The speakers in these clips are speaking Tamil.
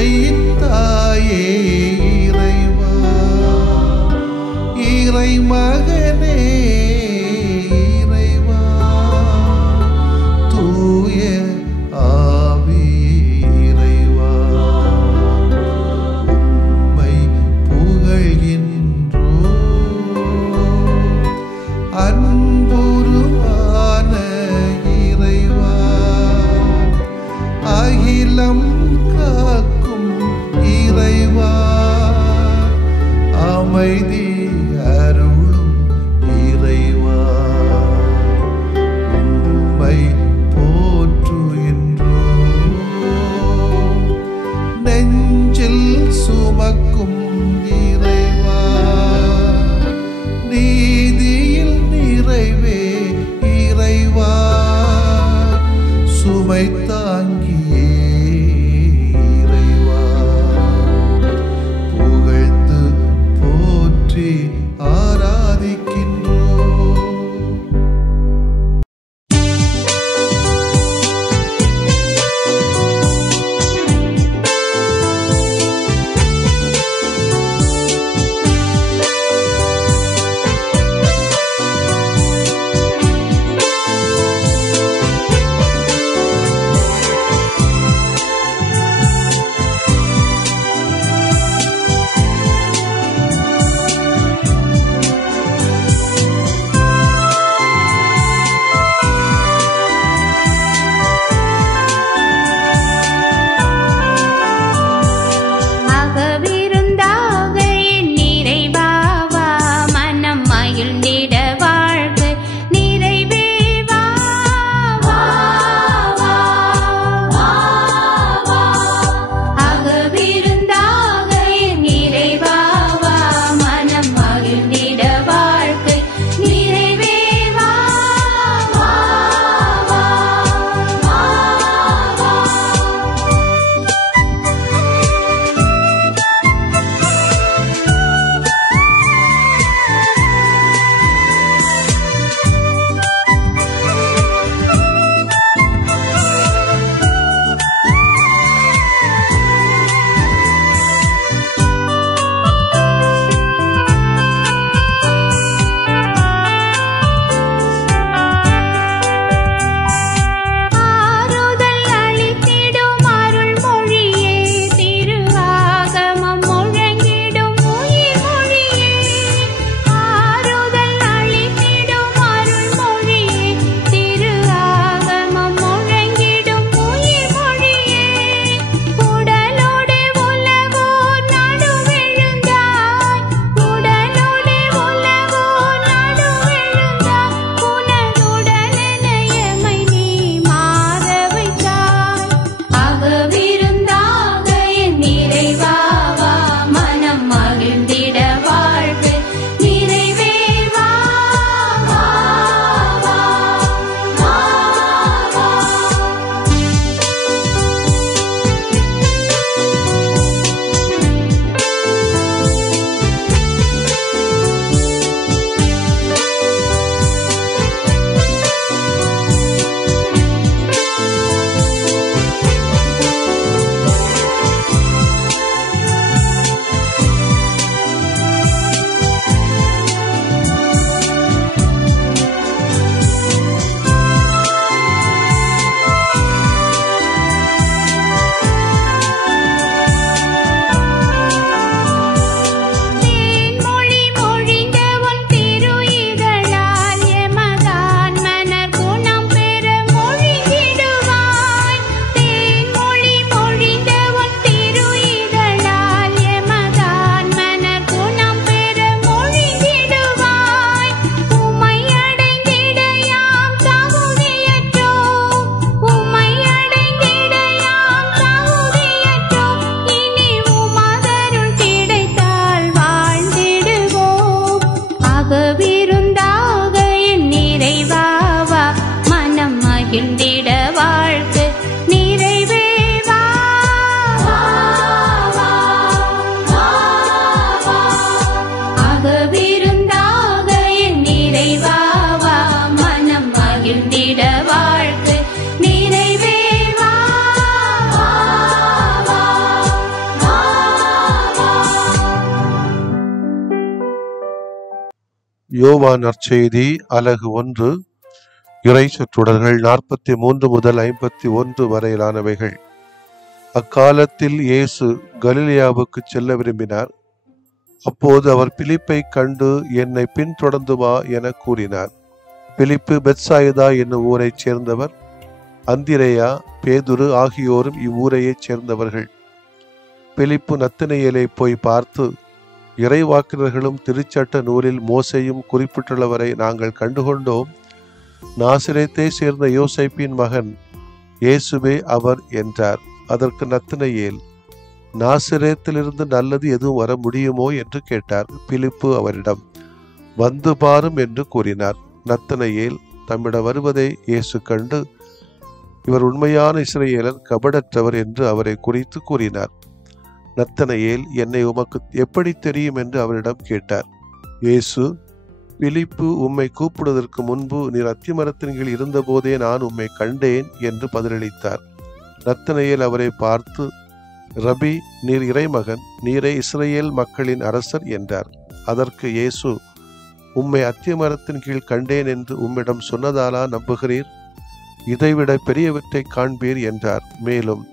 உண்மையின் தாயே இறைவா, இறை மகனே இறைவா, தூய ஆவியே இறைவா, உம்மை புகழ்கின்றோம். அன்புருவான இறைவா, அகிலம் காக்கும் இறைவா, அமைதி அருளும் யோவான் நற்செய்தி அலகு 1 இறை சொற்றொடர்கள் 43 முதல் 51 வரையிலானவைகள். அக்காலத்தில் இயேசு கலிலேயாவுக்கு செல்ல விரும்பினார். அப்போது அவர் பிலிப்பை கண்டு, என்னை பின்தொடர்ந்து வா என கூறினார். பிலிப்பு பெத்சாயிதா என்னும் ஊரைச் சேர்ந்தவர். அந்திரேயா, பேதுரு ஆகியோரும் இவ்வூரையைச் சேர்ந்தவர்கள். பிலிப்பு நத்தனேயேலை போய் பார்த்து, இறைவாக்கினர்களும் திருச்சட்ட நூலில் மோசேயும் குறிப்பிட்டுள்ளவரை நாங்கள் கண்டுகொண்டோம். நாசரேத்தை சேர்ந்த யோசேப்பின் மகன் இயேசுவே அவர் என்றார். அதற்கு நத்தனேயேல், நாசரேத்திலிருந்து நல்லது எதுவும் வர முடியுமோ என்று கேட்டார். பிலிப்பு அவரிடம், வந்து பாரும் என்று கூறினார். நத்தனேயேல் தம்மிடம் வருவதை இயேசு கண்டு, இவர் உண்மையான இஸ்ரவேலர், கபடற்றவர் என்று அவரை குறித்து கூறினார். நத்தனேயேல், என்னை உமக்கு எப்படி தெரியும் என்று அவரிடம் கேட்டார். இயேசு, பிலிப்பு உம்மை கூப்பிடுவதற்கு முன்பு நீர் அத்திமரத்தின் கீழ் இருந்தபோதே நான் உம்மை கண்டேன் என்று பதிலளித்தார். நத்தனேயேல் அவரை பார்த்து, ரபி, நீர் இறைமகன், நீரே இஸ்ரவேல் மக்களின் அரசர் என்றார். அதற்கு இயேசு, உம்மை அத்திமரத்தின் கீழ் கண்டேன் என்று உம்மிடம் சொன்னதாலா நம்புகிறீர்? இதைவிட பெரியவற்றை காண்பீர் என்றார். மேலும்,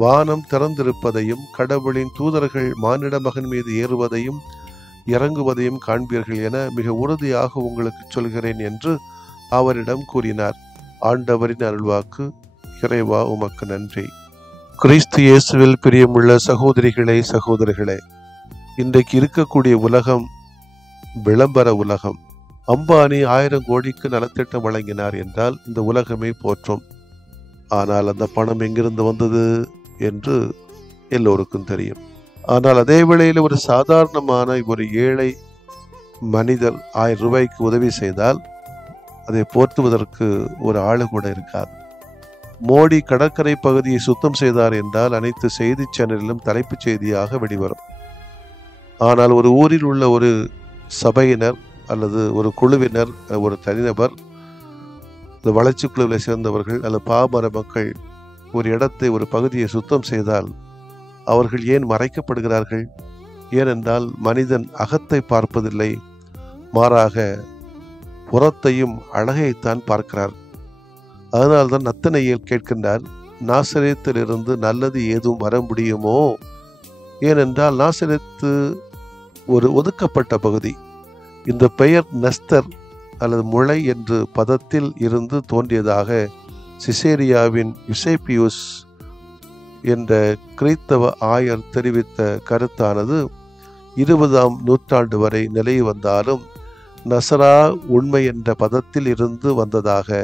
வானம் திறந்திருப்பதையும் கடவுளின் தூதர்கள் மானிட மகன் மீது ஏறுவதையும் இறங்குவதையும் காண்பீர்கள் என மிக உறுதியாக உங்களுக்கு சொல்கிறேன் என்று அவரிடம் கூறினார். ஆண்டவரின் அருள்வாக்கு. இறைவா உமக்கு நன்றி. கிறிஸ்து இயேசுவில் பிரியமுள்ள சகோதரிகளே, சகோதரர்களே, இன்றைக்கு இருக்கக்கூடிய உலகம் விளம்பர உலகம். அம்பானி 1000 கோடிக்கு நலத்திட்டம் வழங்கினார் என்றால் இந்த உலகமே போற்றும். ஆனால் அந்த பணம் எங்கிருந்து வந்தது என்று எல்லோருக்கும் தெரியும். ஆனால் அதே வேளையில் ஒரு சாதாரணமான ஒரு ஏழை மனிதர் 1000 ரூபாய்க்கு உதவி செய்தால் அதை போற்றுவதற்கு ஒரு ஆளு கூட இருக்காது. மோடி கடற்கரை பகுதியை சுத்தம் செய்தார் என்றால் அனைத்து செய்தி சேனலிலும் தலைப்புச் செய்தியாக வெளிவரும். ஆனால் ஒரு ஊரில் உள்ள ஒரு சபையினர் அல்லது ஒரு குழுவினர், ஒரு தனிநபர், வளர்ச்சி குழுவில் சேர்ந்தவர்கள் அல்லது பாமர மக்கள் ஒரு இடத்தை, ஒரு பகுதியை சுத்தம் செய்தால் அவர்கள் ஏன் மறைக்கப்படுகிறார்கள்? ஏனென்றால் மனிதன் அகத்தை பார்ப்பதில்லை, மாறாக புறத்தையும் அழகைத்தான் பார்க்கிறார். அதனால்தான் நத்தனேயேல் கேட்கின்றார், நாசரேத்திலிருந்து நல்லது ஏதும் வர முடியுமோ? ஏனென்றால் நாசரேத்து ஒரு ஒதுக்கப்பட்ட பகுதி. இந்த பெயர் நஸ்தர் அல்லது முளை என்று பதத்தில் இருந்து தோன்றியதாக சிசேரியாவின் யுசேபியூஸ் என்ற கிறித்தவ ஆயர் தெரிவித்த கருத்தானது 20ஆம் நூற்றாண்டு வரை நிலை வந்தாலும் நசரா உண்மை என்ற பதத்தில் இருந்து வந்ததாக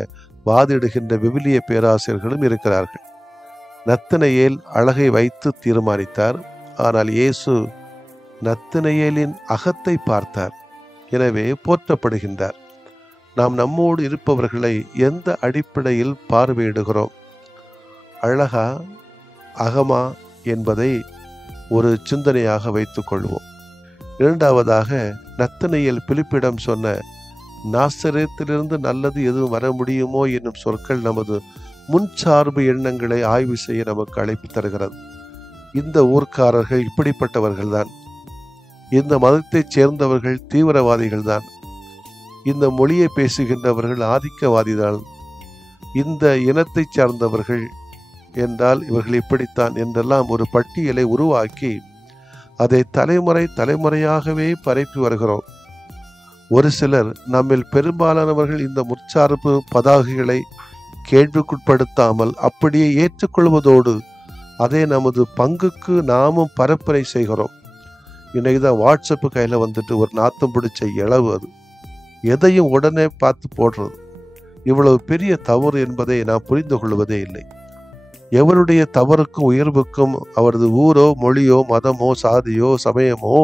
வாதிடுகின்ற விவிலிய பேராசிரியர்களும் இருக்கிறார்கள். நத்தனேயேல் அழகை வைத்து தீர்மானித்தார். ஆனால் இயேசு நத்தனேயேலின் அகத்தை பார்த்தார். எனவே போற்றப்படுகின்றார். நாம் நம்மோடு இருப்பவர்களை எந்த அடிப்படையில் பார்வையிடுகிறோம்? அழகா, அகமா என்பதை ஒரு சிந்தனையாக வைத்துக் கொள்வோம். இரண்டாவதாக, நத்தனேயேல் பிலிப்பிடம் சொன்ன நாசரேத்திலிருந்து நல்லது எதுவும் வர முடியுமோ என்னும் சொற்கள் நமது முன்சார்பு எண்ணங்களை ஆய்வு செய்ய நமக்கு அழைப்பு தருகிறது. இந்த ஊர்க்காரர்கள் இப்படிப்பட்டவர்கள்தான். இந்த மதத்தைச் சேர்ந்தவர்கள் தீவிரவாதிகள் தான். இந்த மொழியை பேசுகின்றவர்கள் ஆதிக்கவாதிதான். இந்த இனத்தை சார்ந்தவர்கள் என்றால் இவர்கள் இப்படித்தான் என்றெல்லாம் ஒரு பட்டியலை உருவாக்கி அதை தலைமுறையாகவே பரப்பி வருகிறோம். ஒரு சிலர், நம்மில் பெரும்பாலானவர்கள் இந்த முற்சார்பு பதாகைகளை கேள்விக்குட்படுத்தாமல் அப்படியே ஏற்றுக்கொள்வதோடு அதை நமது பங்குக்கு நாமும் பரப்புரை செய்கிறோம். இன்னைக்குதான் வாட்ஸ்அப்பு கையில் வந்துட்டு ஒரு நாத்தம் பிடிச்ச இளவு, அது எதையும் உடனே பார்த்து போடுறது. இவ்வளவு பெரிய தவறு என்பதை நாம் புரிந்து கொள்வதே இல்லை. எவருடைய தவறுக்கும் உயர்வுக்கும் அவரது ஊரோ, மொழியோ, மதமோ, சாதியோ, சமயமோ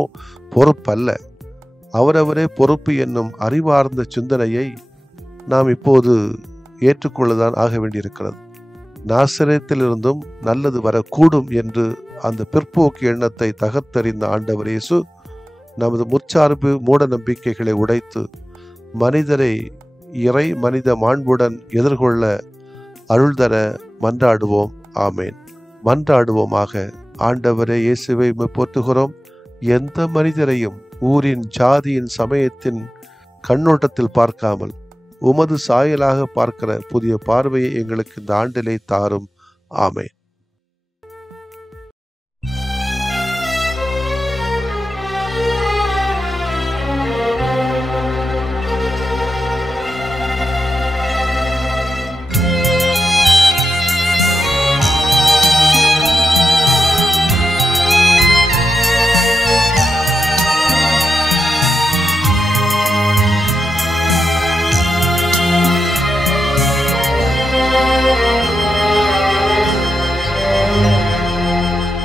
பொறுப்பல்ல. அவரவரே பொறுப்பு என்னும் அறிவார்ந்த சிந்தனையை நாம் இப்போது ஏற்றுக்கொள்ளதான் ஆக வேண்டியிருக்கிறது. நாசரேத்திலிருந்தும் நல்லது வரக்கூடும் என்று அந்த பிற்போக்கு எண்ணத்தை தகர்த்தறிந்த ஆண்டவர் இயேசு நமது முற்சார்பு மூட நம்பிக்கைகளை உடைத்து மனிதரை இறை மனித மாண்புடன் எதிர்கொள்ள அருள்தர மன்றாடுவோம். ஆமேன். மன்றாடுவோமாக. ஆண்டவரே இயேசுவை போற்றுகிறோம். எந்த மனிதரையும் ஊரின், ஜாதியின், சமயத்தின் கண்ணோட்டத்தில் பார்க்காமல் உமது சாயலாக பார்க்கிற புதிய பார்வையை எங்களுக்கு இந்த ஆண்டிலே தாரும். ஆமென்.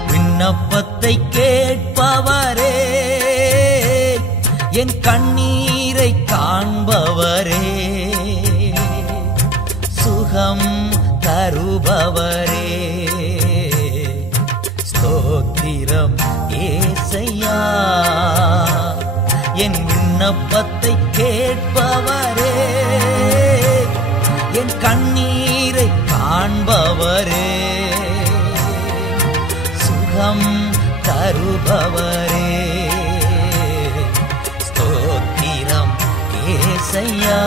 விண்ணப்பத்தை கேட்பவரே, என் கண்ணீரை காண்பவரே, சுகம் தருபவரே, ஸ்தோத்திரம் ஏசையா. என் விண்ணப்பத்தை கேட்பவரே, என் கண்ணீரை காண்பவரே, சுகம் தருபவரே, ஸ்தோத்திரம் ஏசையா.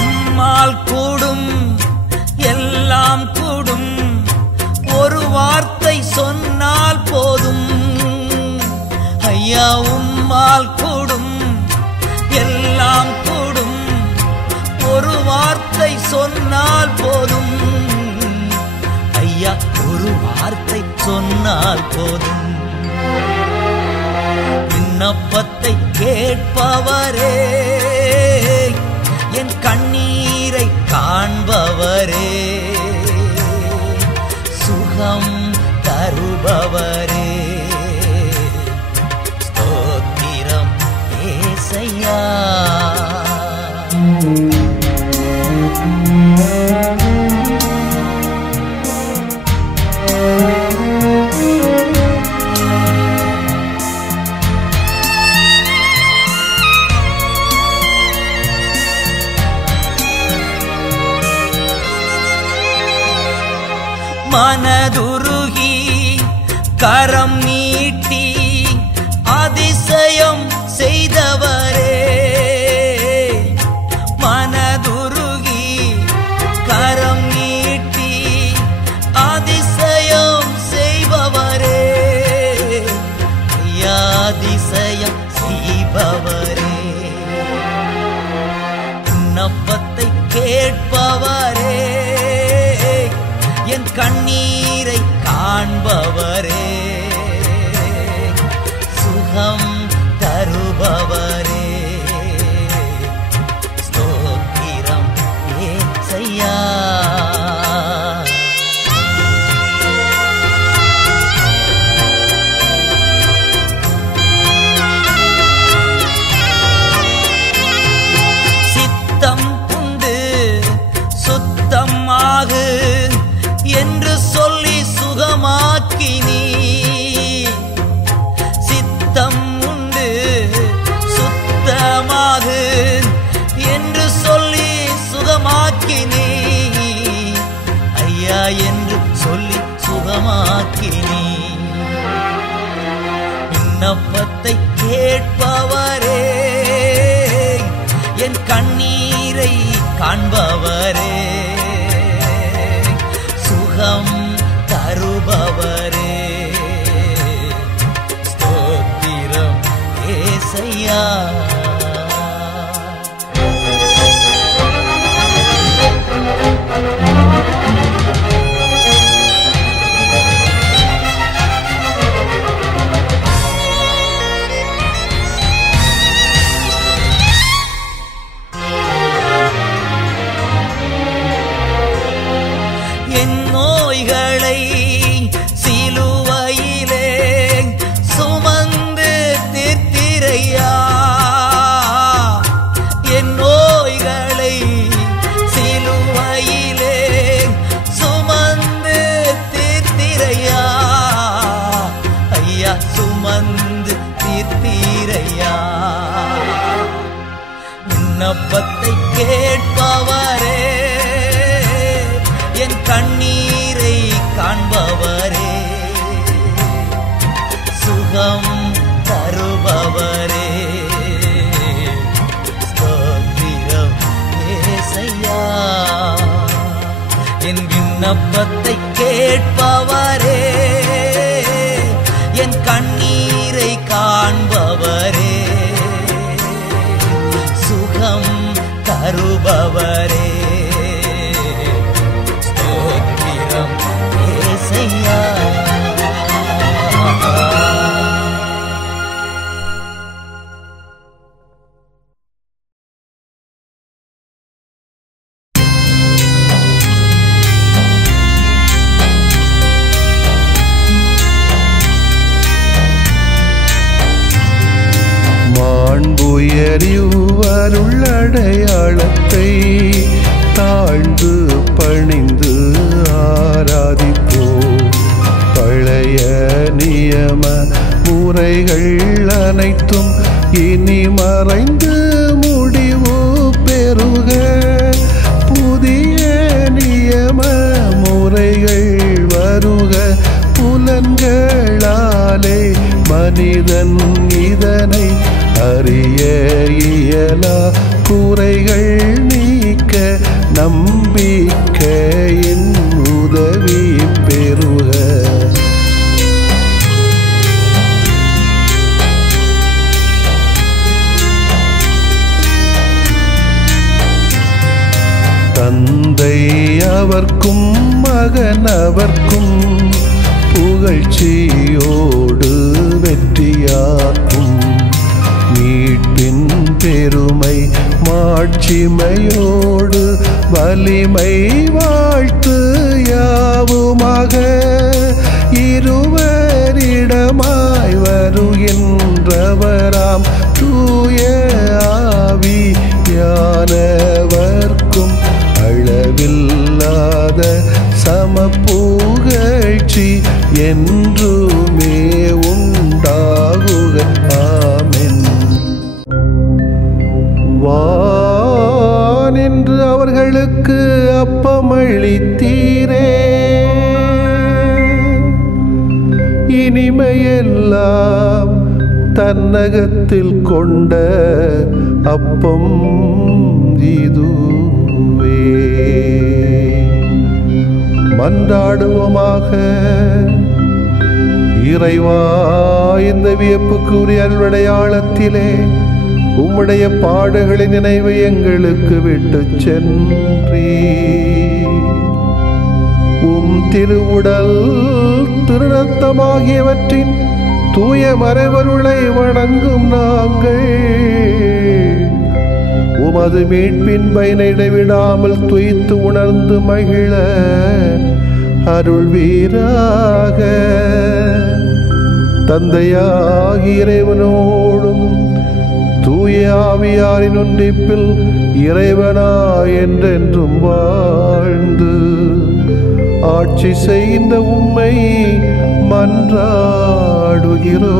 உம்மால் கூடும் எல்லாம் கூடும், ஒரு வார்த்தை சொன்னால் போதும். ஐயா உம்மால் கூடும் எல்லாம் கூடும், ஒரு வார்த்தை சொன்னால் போதும். ஐயா ஒரு வார்த்தை சொன்னால் போதும். விண்ணப்பத்தை கேட்பவரே, என் கண்ணீரை காண்பவரே, சுகம் தருபவரே, ஸ்தோத்திரம் ஏசையா. மனதுருகி கரம் நீட்டி அதிசயம் செய்தவரே, மனதுருகி கரம் நீட்டி அதிசயம் செய்பவரே, அதிசயம் செய்பவரே, விண்ணப்பத்தை கேட்பவரே, என் கண்ணீரை காண்பவரே, சுகம் தருபவரே, ஸ்தோத்திரம் ஏசையா. சித்தம் உண்டு சுத்தமாகு என்று சொல்லி சுகமாக்கினீ, சித்தம் உண்டு சுத்தமாகு என்று சொல்லி சுகமாக்கினீ, ஐயா என்று சொல்லி சுகமாக்கினீ. விண்ணப்பத்தை கேட்பவரே, என் கண்ணீரை காண்பவரே, சுகம் தருபவரே, ஸ்தோத்திரம் ஏசையா. என் நோய்களை சிலுவையிலே சுமந்து தீர்த்தீரையா, என் நோய்களை சிலுவையிலே சுமந்து தீர்த்தீரையா, ஐயா சுமந்து தீர்த்தீரையா. விண்ணப்பத்தை கேட்பவரே, என் கண்ணீரை காண்பவரே, சுகம் தருபவரே. ஸ்தோத்திரம் ஏசையா. என் விண்ணப்பத்தை கேட்பவரே, என் கண்ணீரை காண்பவரே, சுகம் தருபவரே. ஸ்தோத்திரம் ஏசையா. மாண்புயரிவருள்ளடையாளத்தை தாழ்ந்து பணிந்து ஆராதிப்போ. பழைய நியம முறைகள் அனைத்தும் இனி மறைந்து முடிவு பெறுக. புதிய நியம முறைகள் வருக. புலன்களாலே மனிதன் இதனை அறிய இயலா. குறைகள் நீக்க நம்பிக்கையின் உதவி பெறுக. தந்தை அவர்க்கும் மகன் அவர்க்கும் புகழ்ச்சியோடு வெற்றியாக்கும். மீட்பின் பெருமை மாட்சிமையோடு வலிமை வாழ்த்து யாவுமாக. இருவரிடமாய் வருகின்றவராம் தூய ஆவியானவர்க்கும் அளவில்லாத சமப்புகழ்ச்சி என்றுமே உண்டாகுக. ஆமென். வானின்று அவர்களுக்கு அப்பமளித்தீரே, இனிமையெல்லாம் தன்னகத்தில் கொண்ட அப்பம் இதுவே. மன்றாடுவோமாக. இறைவா, இந்த வியப்புக்குரிய அருளடையாளத்திலே உம்முடைய பாடுகளின் நினைவை எங்களுக்கு விட்டு சென்றீ. உம் திருவுடல் திருநத்தமாகியவற்றின் தூய மறைவருளை வணங்கும் நாங்கள் உமது மீட்பின் பயனை இடைவிடாமல் துய்த்து உணர்ந்து மகிழ அருள்வீராக. தந்தையாகி இறைவனோடும் தூய ஆவியாரின் ஒன்றிப்பில் இறைவனாய் என்றென்றும் வாழ்ந்து ஆட்சி செய்கின்ற உம்மை மன்றாடுகிறோ.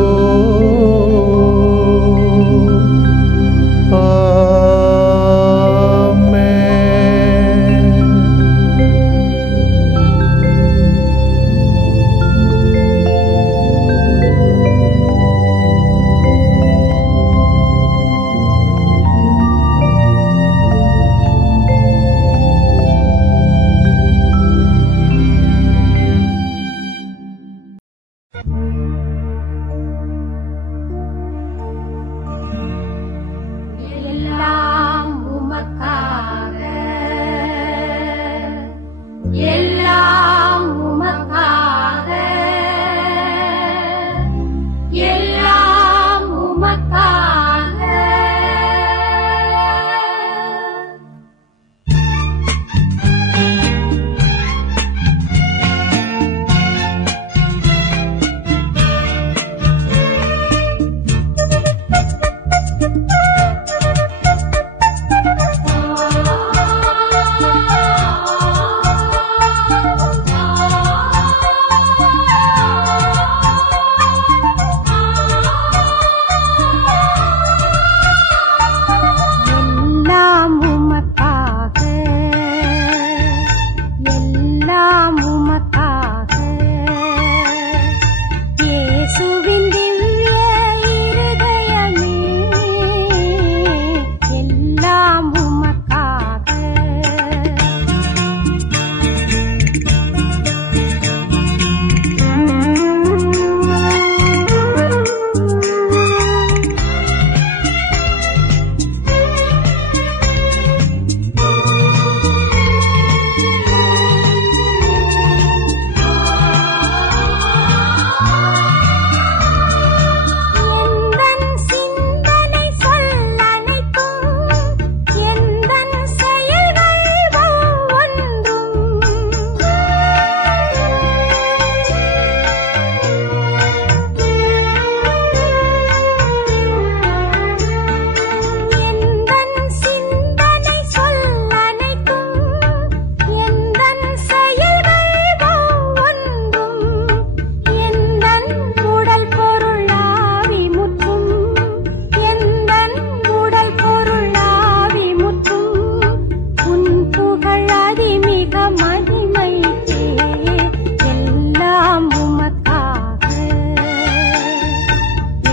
புகழ் அதிமிக மகிமைக்கே எல்லாம் உமக்காக,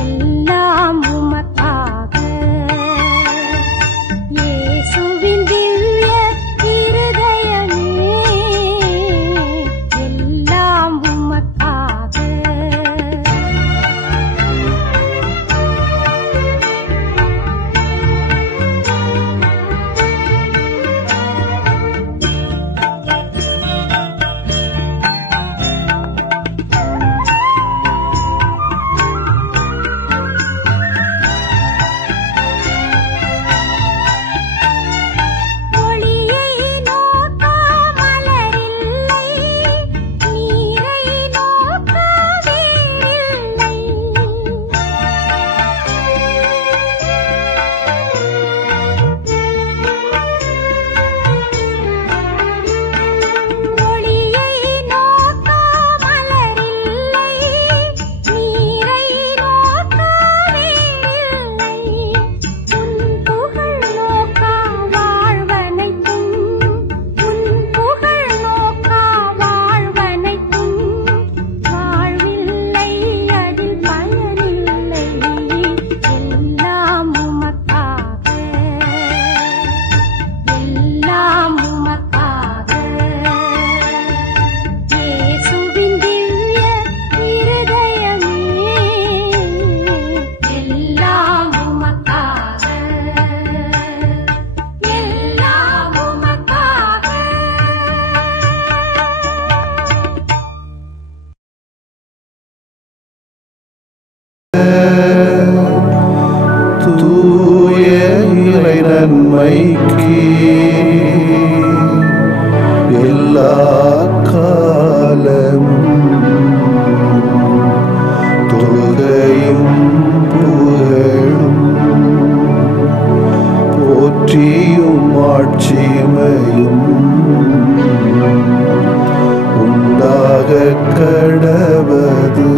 எல்லாம் உமக்காக. இயேசுவின் திவ்ய இருதயமே எல்லாம் உமக்காக. ஒளியை நோக்கா மலரில்லை, நீரை நோக்கா வேரில்லை. ஒளியை நோக்கா மலரில்லை, நீரை நோக்கா வேரில்லை. உன் புகழ் நோக்கா வாழ்வனைத்தும், உன் புகழ் நோக்கா வாழ்வனைத்தும். வாழ்வில்லை அதில் பயனில்லை, எல்லாம் உமக்காக, எல்லாம் உமக்காக. இயேசுவின் திவ்ய இருதயமே எல்லாம் உமக்காக, எல்லாம் உமக்காக. தூய இறை நன்மைக்கு எல்லா காலமும் தொழுகையும் புகழும் போற்றியும் ஆட்சிமையும் உண்டாக கடவது.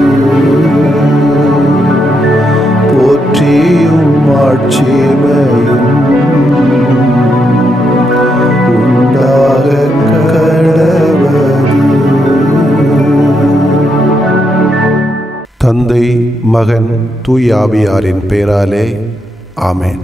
போற்றியும் ஆட்சிமையும் உண்டாக கடவது. தந்தை, மகன், தூய ஆவியாரின் பெயராலே ஆமென்.